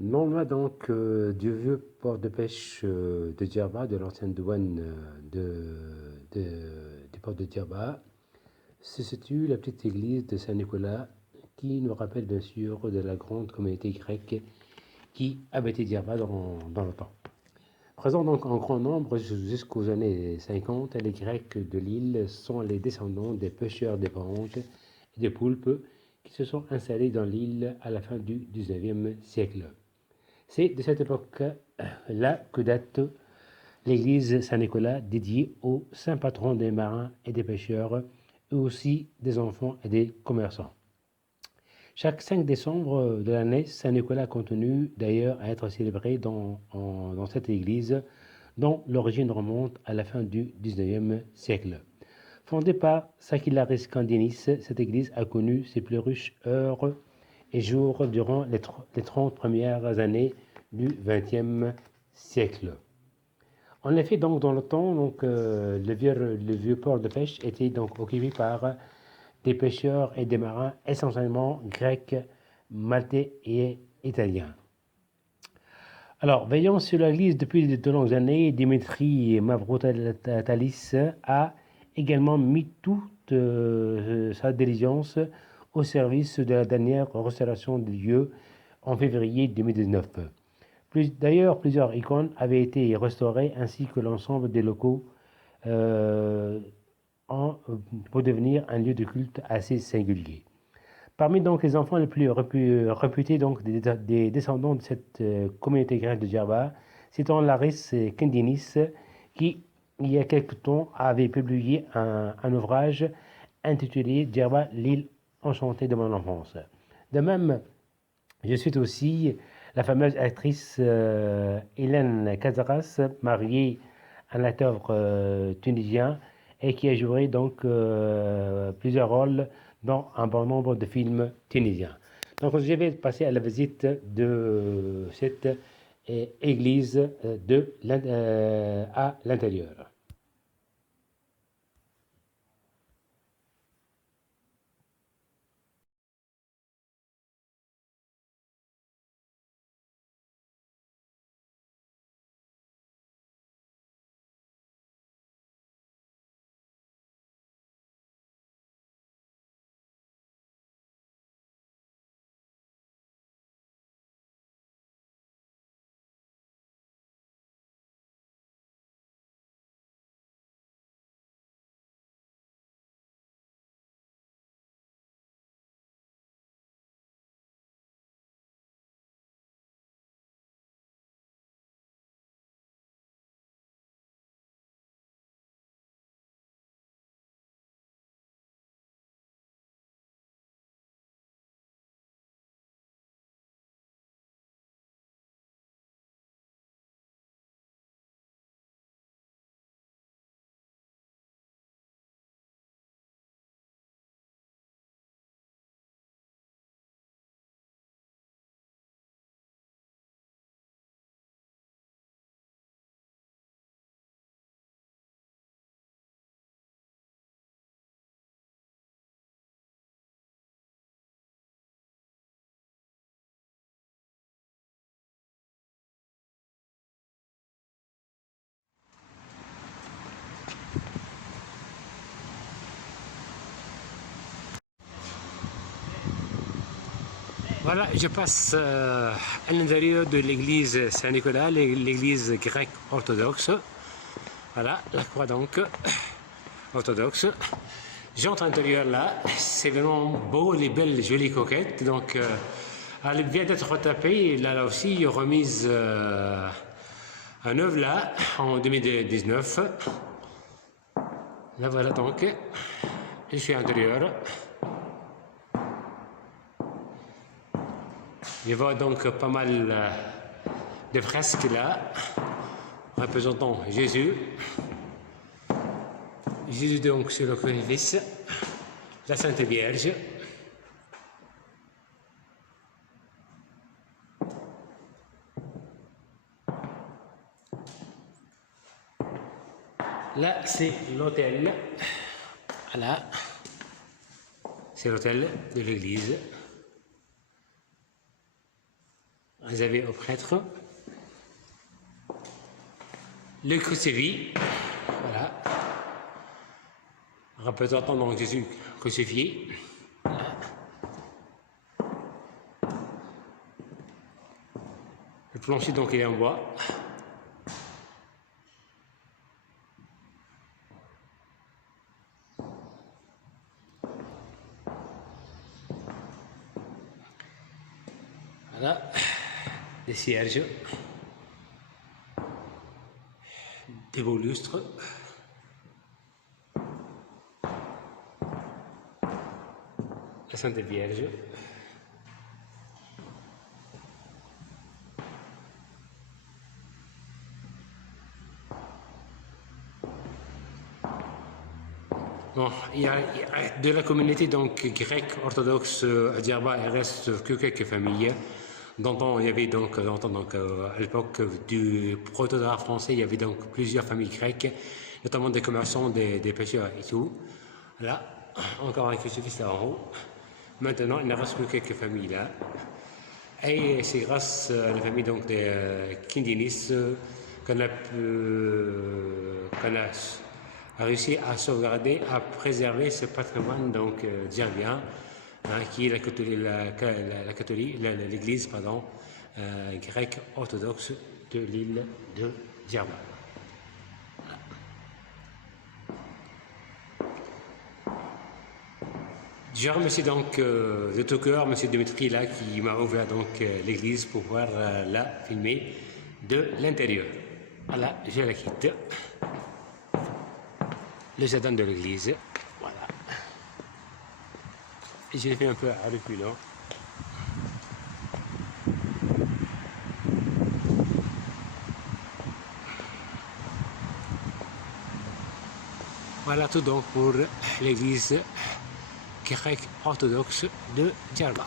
Non loin donc du vieux port de pêche de Djerba, de l'ancienne douane du port de Djerba, se situe la petite église de Saint-Nicolas qui nous rappelle bien sûr de la grande communauté grecque qui habitait Djerba dans le temps. Présents donc en grand nombre jusqu'aux années 50, les Grecs de l'île sont les descendants des pêcheurs d'éponges et de poulpes qui se sont installés dans l'île à la fin du XIXe siècle. C'est de cette époque-là que date l'église Saint-Nicolas dédiée au saint patron des marins et des pêcheurs, et aussi des enfants et des commerçants. Chaque 5 décembre de l'année, Saint-Nicolas continue d'ailleurs à être célébré dans cette église dont l'origine remonte à la fin du XIXe siècle. Fondée par Sakilaris Kandinis, cette église a connu ses plus riches heures et jours durant les 30 premières années du XXe siècle. En effet, donc, dans le temps, le vieux port de pêche était donc occupé par des pêcheurs et des marins essentiellement grecs, maltais et italiens. Alors, veillant sur l'église depuis de longues années, Dimitri Mavrotalis a également mis toute sa diligence au service de la dernière restauration des lieux en février 2019. D'ailleurs, plusieurs icônes avaient été restaurées ainsi que l'ensemble des locaux euh, pour devenir un lieu de culte assez singulier. Parmi donc les enfants les plus réputés donc des descendants de cette communauté grecque de Djerba, citons Laris Kendinis, qui il y a quelque temps avait publié un ouvrage intitulé Djerba, l'île enchantée de mon enfance. De même, je cite aussi la fameuse actrice Hélène Cazaras, mariée à un acteur tunisien et qui a joué donc plusieurs rôles dans un bon nombre de films tunisiens. Donc je vais passer à la visite de cette église à l'intérieur. Voilà, je passe à l'intérieur de l'église Saint-Nicolas, l'église grecque orthodoxe. Voilà, la croix donc orthodoxe. J'entre à l'intérieur là, c'est vraiment beau, les belles, jolies coquettes. Donc, elle vient d'être retapée. Là aussi, remise à neuf là, en 2019. Là voilà donc, je suis à l'intérieur. Je vois donc pas mal de fresques là, représentant Jésus. Jésus donc sur le crucifix, la Sainte Vierge. Là, c'est l'autel. Voilà, c'est l'autel de l'église. réservé aux prêtres. Le crucifix, voilà, représentant donc Jésus crucifié. Le plancher donc il est en bois. Voilà, des cierges, des beaux lustres, la Sainte Vierge, bon, il y a de la communauté donc grecque orthodoxe à Djerba, il reste que quelques familles. Il y avait donc, à l'époque du proto-art français, il y avait donc plusieurs familles grecques, notamment des commerçants, des pêcheurs et tout. Là, encore un crucifix là en haut. Maintenant, il ne reste plus quelques familles là. Et c'est grâce à la famille donc des Kindinis qu'on a réussi à sauvegarder, à préserver ce patrimoine donc djerbien. Qui est l'église grecque orthodoxe de l'île de Djerba. Je remercie donc de tout cœur M. Dimitri là qui m'a ouvert donc l'église pour pouvoir la filmer de l'intérieur. Voilà, je la quitte. Le jardin de l'église. Voilà. Et je l'ai fait un peu à reculons. Voilà tout donc pour l'église grecque orthodoxe de Djerba.